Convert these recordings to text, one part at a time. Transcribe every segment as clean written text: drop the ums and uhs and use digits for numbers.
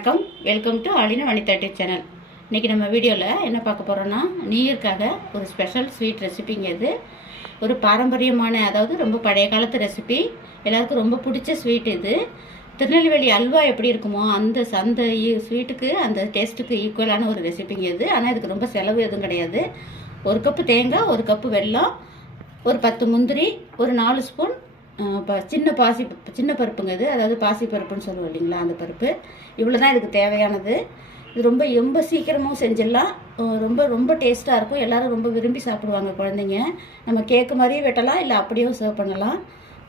வணக்கம், welcome to Alina Vanitha YouTube channel. இன்றைக்கி நம்ம வீடியோவில் என்ன பார்க்க போகிறோன்னா, நியூ இயர்க்காக ஒரு ஸ்பெஷல் ஸ்வீட் ரெசிபிங்க. இது ஒரு பாரம்பரியமான, அதாவது ரொம்ப பழைய காலத்து ரெசிபி, எல்லாருக்கும் ரொம்ப பிடிச்ச ஸ்வீட். இது திருநெல்வேலி அல்வா எப்படி இருக்குமோ அந்த ஸ்வீட்டுக்கு, அந்த டேஸ்ட்டுக்கு ஈக்குவலான ஒரு ரெசிபிங்க இது. ஆனால் இதுக்கு ரொம்ப செலவு எதுவும் கிடையாது. ஒரு கப்பு தேங்காய், ஒரு கப்பு வெல்லம், ஒரு 10 முந்திரி, ஒரு 4 ஸ்பூன் சின்ன பருப்புங்க. இது அதாவது பாசி பருப்புன்னு சொல்லுவோம் இல்லைங்களா, அந்த பருப்பு. இவ்வளோ தான் இதுக்கு தேவையானது. இது ரொம்ப சீக்கிரமும் செஞ்சிடலாம். ரொம்ப ரொம்ப டேஸ்ட்டாக இருக்கும். எல்லோரும் ரொம்ப விரும்பி சாப்பிடுவாங்க குழந்தைங்க. நம்ம கேக்கு மாதிரியே வெட்டலாம், இல்லை அப்படியே சர்வ் பண்ணலாம்.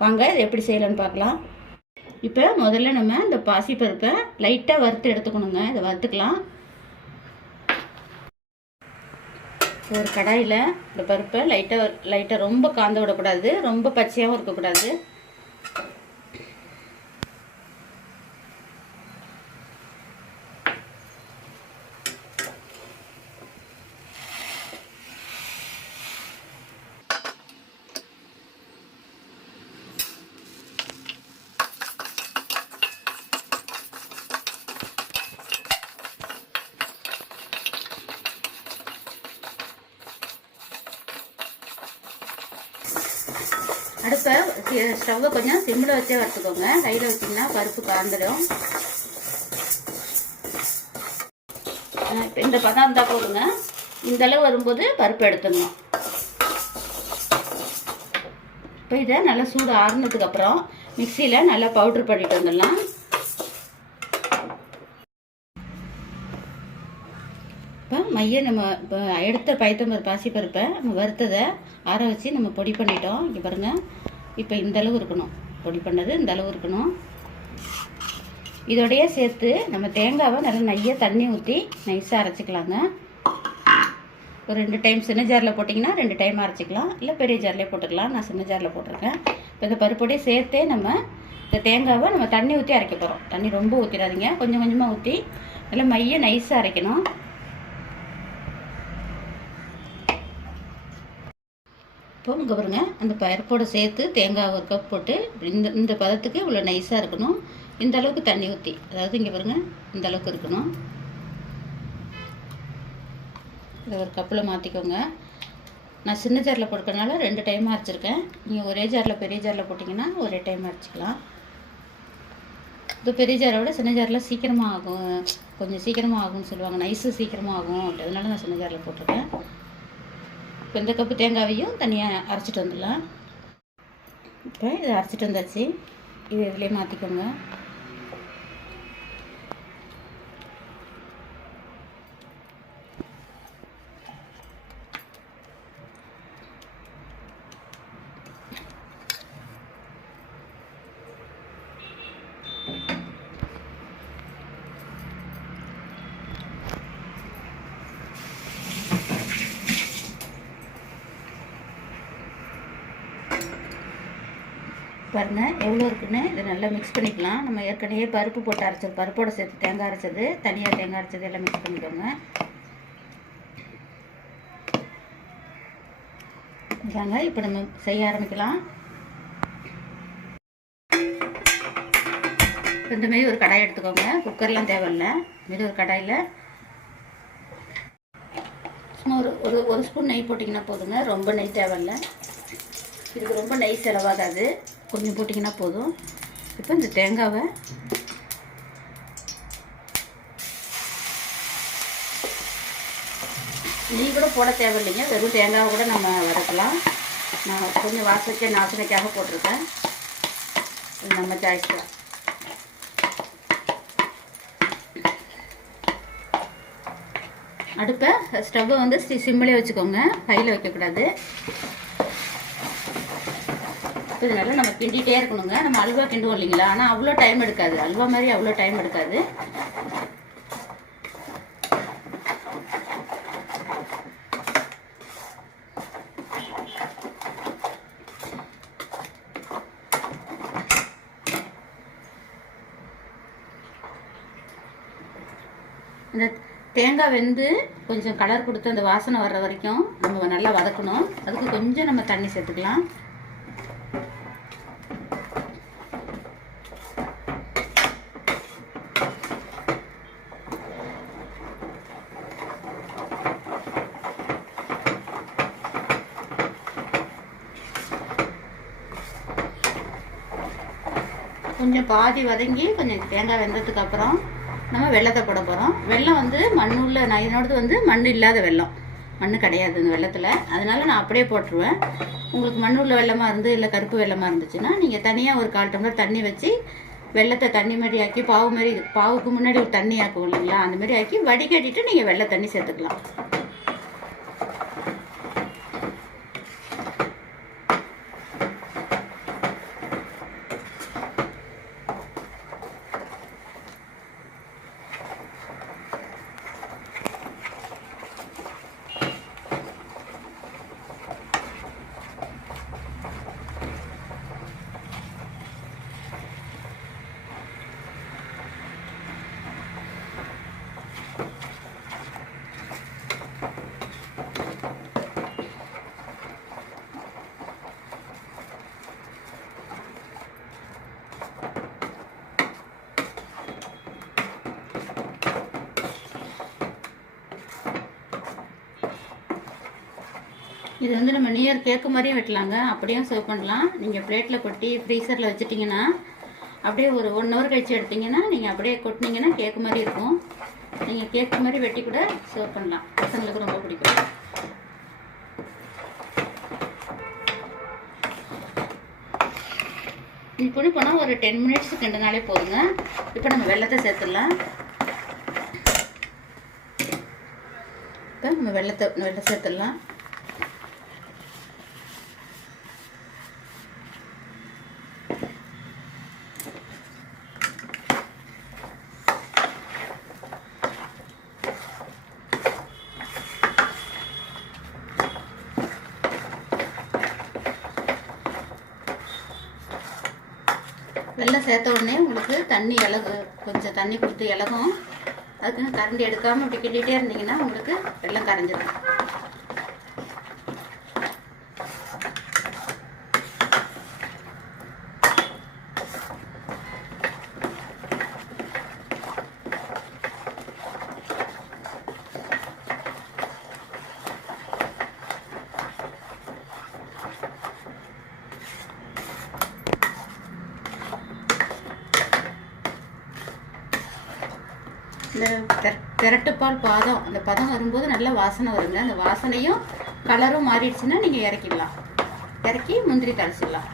வாங்க இது எப்படி செய்யலான்னு பார்க்கலாம். இப்போ முதல்ல நம்ம இந்த பாசி பருப்பை லைட்டாக வறுத்து எடுத்துக்கணுங்க. இதை வறுத்துக்கலாம். ஒரு கடாயில் இந்த பருப்பை லைட்டாக ரொம்ப காந்த விடக்கூடாது, ரொம்ப பச்சையாகவும் இருக்கக்கூடாது. அடுப்பை ஸ்டவ்வை கொஞ்சம் சிம்மில் வச்சே வறுத்துக்கோங்க. கையில் வச்சிங்கன்னா பருப்பு காந்துடும். இப்போ இந்த பதம் இருந்தால் போதுங்க. இந்த அளவு வரும்போது பருப்பு எடுத்துடணும். இப்போ இதை நல்லா சூடு ஆறுனதுக்கப்புறம் மிக்சியில் நல்லா பவுட்ரு பண்ணிட்டு வந்துடலாம். இப்போ நம்ம இப்போ எடுத்த பயத்தம்பரு பாசிப்பருப்பை நம்ம வறுத்ததை ஆற வச்சு நம்ம பொடி பண்ணிட்டோம். இங்கே பாருங்கள், இப்போ இந்த அளவு இருக்கணும். பொடி பண்ணது இந்த அளவு இருக்கணும். இதோடையே சேர்த்து நம்ம தேங்காவை நல்லா நைய தண்ணி ஊற்றி நைஸாக அரைச்சிக்கலாங்க. ஒரு 2 டைம் சின்ன ஜாரில் போட்டிங்கன்னா 2 டைம் அரைச்சிக்கலாம், இல்லை பெரிய ஜார்லேயே போட்டுக்கலாம். நான் சின்ன ஜாரில் போட்டிருக்கேன். இப்போ இந்த பருப்போடையே சேர்த்தே நம்ம இந்த தேங்காவை நம்ம தண்ணி ஊற்றி அரைக்க போகிறோம். தண்ணி ரொம்ப ஊற்றிடாதீங்க, கொஞ்சம் கொஞ்சமாக ஊற்றி நல்லா மைய நைஸாக அரைக்கணும். இப்போ இங்கே பாருங்க, அந்த பருப்போடு சேர்த்து தேங்காய் 1 கப் போட்டு இந்த பதத்துக்கு இவ்வளோ நைஸாக இருக்கணும். இந்த அளவுக்கு தண்ணி ஊற்றி, அதாவது இங்கே பாருங்கள் இந்த அளவுக்கு இருக்கணும். இதை ஒரு கப்பில் மாற்றிக்கோங்க. நான் சின்ன ஜாரில் போட்டுக்கனால 2 டைம் அரைச்சிருக்கேன். நீங்கள் ஒரே ஜாரில் பெரிய ஜாரில் போட்டிங்கன்னா ஒரே டைம் அரைச்சிக்கலாம். இது பெரிய ஜாரை விட சின்ன ஜாரில் சீக்கிரமாக ஆகும், கொஞ்சம் சீக்கிரமாக ஆகும்னு சொல்லுவாங்க. நைஸு சீக்கிரமாக ஆகும், அதனால நான் சின்ன ஜாரில் போட்டிருக்கேன். இப்போ இந்த கப்பு தேங்காவையும் தனியாக அரைச்சிட்டு வந்துடலாம். இப்போ இதை அரைச்சிட்டு வந்தாச்சு. இது இதுலேயே மாற்றிக்கோங்க. பாருங்கள் எவ்வளோ இருக்குன்னு. இதை நல்லா மிக்ஸ் பண்ணிக்கலாம். நம்ம ஏற்கனவே பருப்பு போட்டு அரைச்சது, பருப்போடு சேர்த்து தேங்காய் அரைச்சது, தனியாக தேங்காய் அரைச்சது எல்லாம் மிக்ஸ் பண்ணிக்கோங்க. இதாங்க, இப்போ நம்ம செய்ய ஆரம்பிக்கலாம். இந்த மாரி ஒரு கடாய் எடுத்துக்கோங்க. குக்கர்லாம் தேவையில்லை. மாரி ஒரு கடாயில் சும்மா ஒரு ஸ்பூன் நெய் போட்டிங்கன்னா போதுங்க. ரொம்ப நெய் தேவையில்லை. இதுக்கு ரொம்ப நெய் செலவாகாது, கொஞ்சம் போட்டிங்கன்னா போதும். இப்போ இந்த தேங்காவை நெய் கூட போட தேவையில்லைங்க, வெறும் தேங்காவை கூட நம்ம வதக்கலாம். நான் கொஞ்சம் வாசனைக்காக போட்டிருக்கேன். இது நம்ம சாய்ஸ் தான். அடுப்பை ஸ்டவ்வை வந்து சிம்மிலே வச்சுக்கோங்க, கையில் வைக்கக்கூடாது. இதனால நம்ம கிண்டிகிட்டே இருக்கணுங்க. நம்ம அல்வா கிண்டுவோம் இல்லைங்களா, ஆனால் அவ்வளோ டைம் எடுக்காது. அல்வா மாதிரி அவ்வளோ டைம் எடுக்காது. இந்த தேங்காய் வெந்து கொஞ்சம் கலர் கொடுத்து அந்த வாசனை வர்ற வரைக்கும் நம்ம நல்லா வதக்கணும். அதுக்கு கொஞ்சம் நம்ம தண்ணி சேர்த்துக்கலாம். கொஞ்சம் பாதி வதங்கி கொஞ்சம் தேங்காய் வெந்ததுக்கு அப்புறம் நம்ம வெல்லத்தை போட போகிறோம். வெல்லம் வந்து மண்ணுள்ள, நான் என்னோடது வந்து மண் இல்லாத வெல்லம், மண் கிடையாது இந்த வெல்லத்தில், அதனால நான் அப்படியே போட்டுருவேன். உங்களுக்கு மண்ணுள்ள வெல்லமாக இருந்து இல்லை கருப்பு வெல்லமாக இருந்துச்சுன்னா நீங்கள் தனியாக ஒரு 1/4 டம்ளர் தண்ணி வச்சு வெல்லத்தை தண்ணி மாதிரி ஆக்கி பாவுக்கு முன்னாடி ஒரு தண்ணி ஆக்கும் இல்லைங்களா, அந்த மாதிரி ஆக்கி வடிகட்டிட்டு நீங்கள் வெள்ளை தண்ணி சேர்த்துக்கலாம். இது வந்து நம்ம நியர் கேக்கு மாதிரியும் வெட்டலாங்க, அப்படியும் சர்வ் பண்ணலாம். நீங்கள் பிளேட்டில் கொட்டி ஃப்ரீசரில் வச்சுட்டிங்கன்னா அப்படியே ஒரு 1 hour கழிச்சு எடுத்திங்கன்னா நீங்கள் அப்படியே கொட்டினீங்கன்னா கேக்கு மாதிரி இருக்கும். நீங்கள் கேக்கு மாதிரி வெட்டி கூட சர்வ் பண்ணலாம், பசங்களுக்கு ரொம்ப பிடிக்கும். இப்படி போனால் ஒரு 10 minutes கிண்டினாலே போதுங்க. இப்போ நம்ம வெல்லத்தை சேர்த்துடலாம். இப்போ நம்ம வெல்லம் சேர்த்துடலாம். வெல்லம் சேர்த்த உடனே உங்களுக்கு தண்ணி இலகு, கொஞ்சம் தண்ணி கொடுத்து இலகும். அதுக்குன்னு கரண்டி எடுக்காமல் இப்படி கிண்டிகிட்டே இருந்தீங்கன்னா உங்களுக்கு வெல்லம் கரைஞ்சிடும். இந்த திரட்டுப்பால் பாதம், அந்த பதம் வரும்போது நல்ல வாசனை வருங்க. அந்த வாசனையும் கலரும் மாறிடுச்சுன்னா நீங்கள் இறக்கிடலாம். இறக்கி முந்திரி தாளிச்சிடலாம்.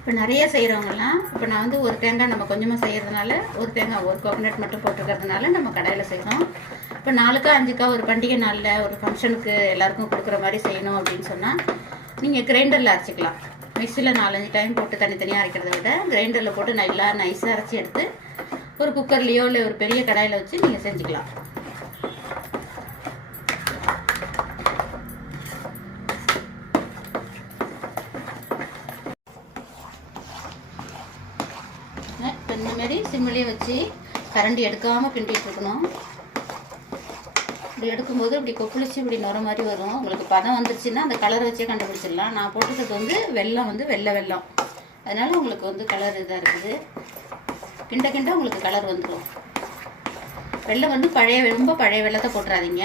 இப்போ நிறைய செய்கிறவங்கலாம், இப்போ நான் வந்து ஒரு தேங்காய் நம்ம கொஞ்சமாக செய்கிறதுனால, ஒரு கோகனட் மட்டும் போட்டுக்கிறதுனால நம்ம கடையில் செய்கிறோம். இப்போ 4க்கா 5க்கா ஒரு பண்டிகை நாளில் ஒரு ஃபங்க்ஷனுக்கு எல்லாருக்கும் கொடுக்குற மாதிரி செய்யணும் அப்படின்னு சொன்னால் நீங்கள் கிரைண்டரில் அரைச்சிக்கலாம். மிக்சியில் 4-5 டைம் போட்டு தனித்தனியாக அரைக்கிறத விட கிரைண்டரில் போட்டு நல்லா நைஸாக அரைச்சி எடுத்து ஒரு குக்கர்லேயோ இல்லை ஒரு பெரிய கடாயில் வச்சு நீங்கள் செஞ்சுக்கலாம். இந்த மாதிரி சிம்மிலே வச்சு கரண்டி எடுக்காமல் கிண்டிட்டு இருக்கணும். இப்படி எடுக்கும்போது இப்படி கொப்பளிச்சு இப்படி நுர மாதிரி வரும். உங்களுக்கு பதம் வந்துருச்சுன்னா அந்த கலரை வச்சே கண்டுபிடிச்சிடலாம். நான் போட்டுக்கிறது வந்து வெல்லம் வந்து வெள்ளை வெல்லம், அதனால உங்களுக்கு வந்து கலர் இதாக இருக்குது. கிண்ட கிண்ட உங்களுக்கு கலர் வந்துடும். வெல்லம் வந்து ரொம்ப பழைய வெல்லத்தை போட்டுறாதீங்க,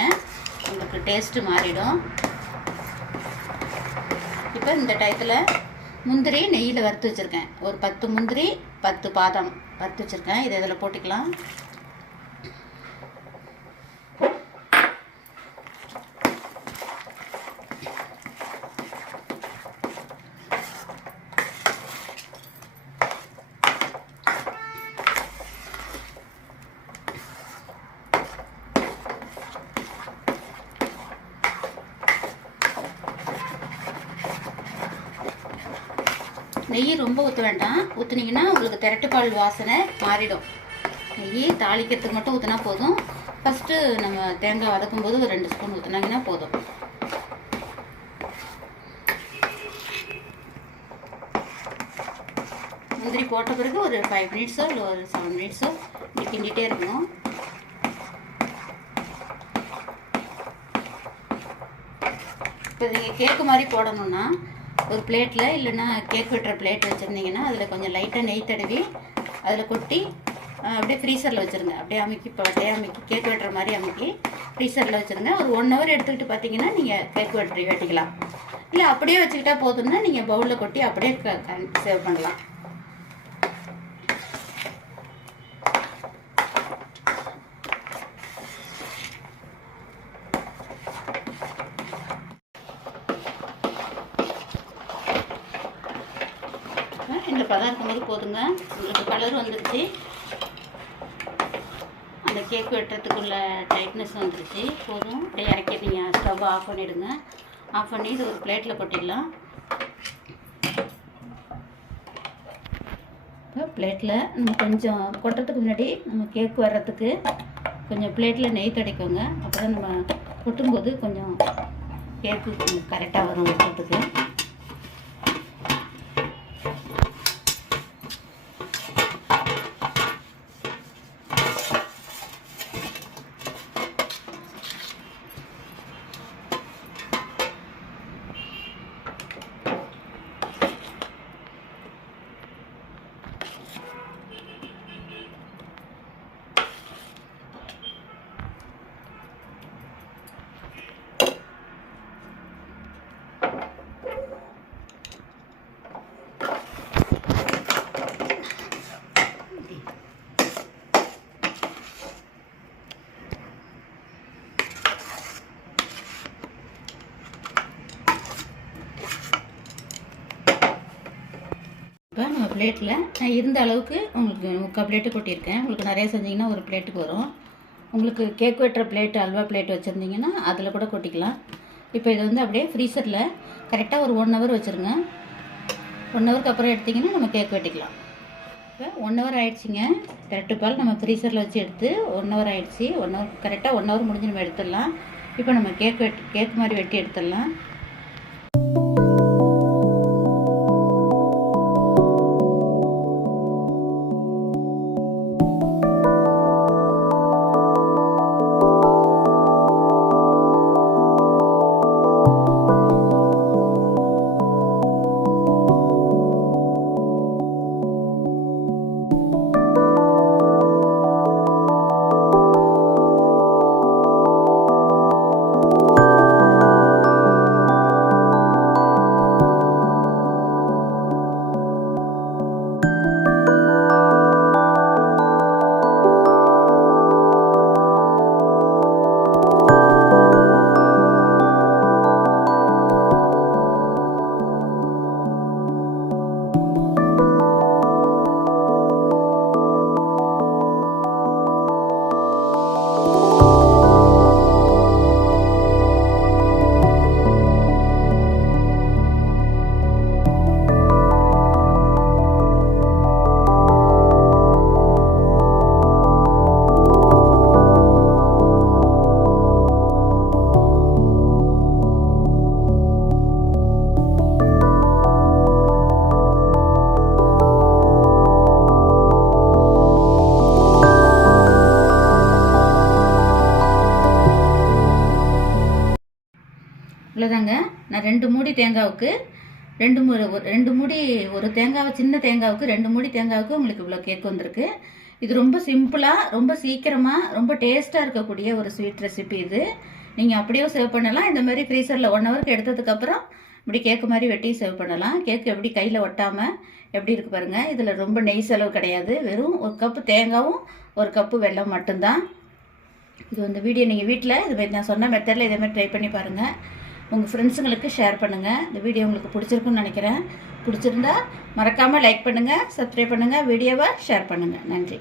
உங்களுக்கு டேஸ்ட்டு மாறிடும். இப்போ இந்த டயத்தில் முந்திரி நெய்யில் வறுத்து வச்சுருக்கேன். ஒரு 10 முந்திரி 10 பாதாம் வறுத்து வச்சுருக்கேன். இதை இதில் போட்டுக்கலாம். நெய் ரொம்ப ஊற்ற வேண்டாம். ஊற்றுனீங்கன்னா உங்களுக்கு திரட்டுப்பால் வாசனை மாறிடும். நெய் தாளிக்கிறதுக்கு மட்டும் ஊற்றினா போதும். ஃபஸ்ட்டு நம்ம தேங்காய் வதக்கும் போது ஒரு 2 ஸ்பூன் ஊற்றினாங்கன்னா போதும். முந்திரி போட்ட பிறகு ஒரு 5 மினிட்ஸோ இல்லை ஒரு 7 மினிட்ஸோ இப்படி கிண்டிகிட்டே இருக்கணும். இப்போ நீங்கள் கேக்கு மாதிரி போடணுன்னா ஒரு பிளேட்டில் இல்லைன்னா கேக் வெட்டுற பிளேட் வச்சுருந்தீங்கன்னா அதில் கொஞ்சம் லைட்டாக நெய் தடவி அதில் கொட்டி அப்படியே ஃப்ரீசரில் வச்சுருங்க. அப்படியே அமைக்கி கேக் வெட்டுற மாதிரி அமைக்கி ஃப்ரீசரில் வச்சுருங்க. ஒரு 1 hour எடுத்துக்கிட்டு பார்த்தீங்கன்னா நீங்கள் கேக் வெட்டிக்கலாம். இல்லை அப்படியே வச்சுக்கிட்டா போதும்னா நீங்கள் பவுலில் கொட்டி அப்படியே சேவ் பண்ணலாம். இந்த பதம் இருக்கும்போது போதுங்க. உங்களுக்கு கலர் வந்துடுச்சு, அந்த கேக் வெட்டுறதுக்குள்ள டைட்னஸ் வந்துடுச்சு, போதும். அப்படியே இறக்கி நீங்கள் ஸ்டவ் ஆஃப் பண்ணிவிடுங்க. ஆஃப் பண்ணி இது ஒரு பிளேட்டில் கொட்டிடலாம். இப்போ பிளேட்டில் நம்ம கொஞ்சம் கொட்டுறதுக்கு முன்னாடி நம்ம கேக் வர்றதுக்கு கொஞ்சம் பிளேட்டில் நெய் தடைக்கோங்க. அப்போ தான் நம்ம கொட்டும்போது கொஞ்சம் கேக்கு கரெக்டாக வரும் வெட்டுறதுக்கு. இப்போ நம்ம பிளேட்டில் நான் இருந்த அளவுக்கு உங்களுக்கு 3/4 பிளேட்டு கொட்டியிருக்கேன். உங்களுக்கு நிறைய செஞ்சிங்கன்னா ஒரு பிளேட்டுக்கு வரும். உங்களுக்கு கேக் வெட்டுற பிளேட்டு, அல்வா பிளேட் வச்சுருந்தீங்கன்னா அதில் கூட கொட்டிக்கலாம். இப்போ இது வந்து அப்படியே ஃப்ரீசரில் கரெக்டாக ஒரு 1 hour வச்சுருங்க. 1 hourக்கு அப்புறம் எடுத்திங்கன்னா நம்ம கேக் வெட்டிக்கலாம். இப்போ 1 hour ஆகிடுச்சிங்க. பால் நம்ம ஃப்ரீசரில் வச்சு எடுத்து 1 hour ஆகிடுச்சி. 1 hour கரெக்டாக 1 hour முடிஞ்சு நம்ம எடுத்துடலாம். இப்போ நம்ம கேக் மாதிரி வெட்டி எடுத்துடலாம். இவ்வளோதாங்க. நான் 2 மூடி தேங்காவுக்கு 2 மூடி ஒரு தேங்காவை, சின்ன தேங்காவுக்கு 2 மூடி தேங்காவுக்கு உங்களுக்கு இவ்வளோ கேக் வந்திருக்கு. இது ரொம்ப சிம்பிளாக, ரொம்ப சீக்கிரமாக, ரொம்ப டேஸ்ட்டாக இருக்கக்கூடிய ஒரு ஸ்வீட் ரெசிபி இது. நீங்கள் அப்படியே சேவ் பண்ணலாம். இந்த மாதிரி ஃப்ரீசரில் 1 ஹவருக்கு எடுத்ததுக்கப்புறம் இப்படி கேக்கு மாதிரி வெட்டி சேவ் பண்ணலாம். கேக்கு எப்படி கையில் ஒட்டாமல் எப்படி இருக்குது பாருங்கள். இதில் ரொம்ப நெய் செலவு கிடையாது. வெறும் 1 கப்பு தேங்காவும் 1 கப்பு வெல்லம் மட்டும்தான். இது வந்து வீடியோ நீங்கள் வீட்டில் இது நான் சொன்ன மெத்தடில் இதே மாதிரி ட்ரை பண்ணி பாருங்கள். உங்கள் ஃப்ரெண்ட்ஸுங்களுக்கு ஷேர் பண்ணுங்கள். இந்த வீடியோ உங்களுக்கு பிடிச்சிருக்குன்னு நினைக்கிறேன். பிடிச்சிருந்தா மறக்காமல் லைக் பண்ணுங்கள், சப்ஸ்கிரைப் பண்ணுங்கள், வீடியோவை ஷேர் பண்ணுங்கள். நன்றி.